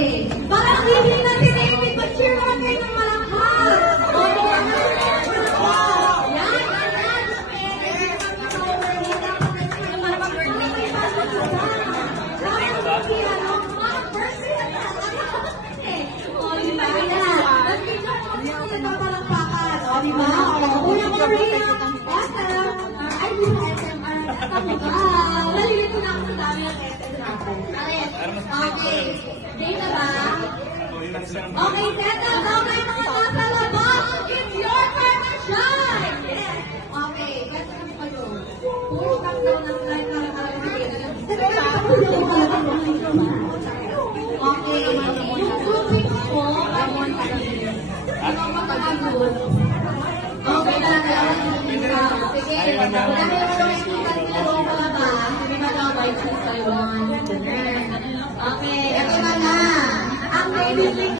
Okay. Parang hindi na si David, but cheer naman kayo ng malakas. Nalilito na ako sa dami ng SM natin. Okay. Data ba? Okay, settle down kayo mga nasa labas. It's your time to shine! Yes. Okay, beto kami kayo. Puro back down ang slide para okay, yung grouping ko, okay talaga. Sige, dahil makikita sila doon sa labas, hindi ba na white sa Taiwan? Okay, ito na. Ang baby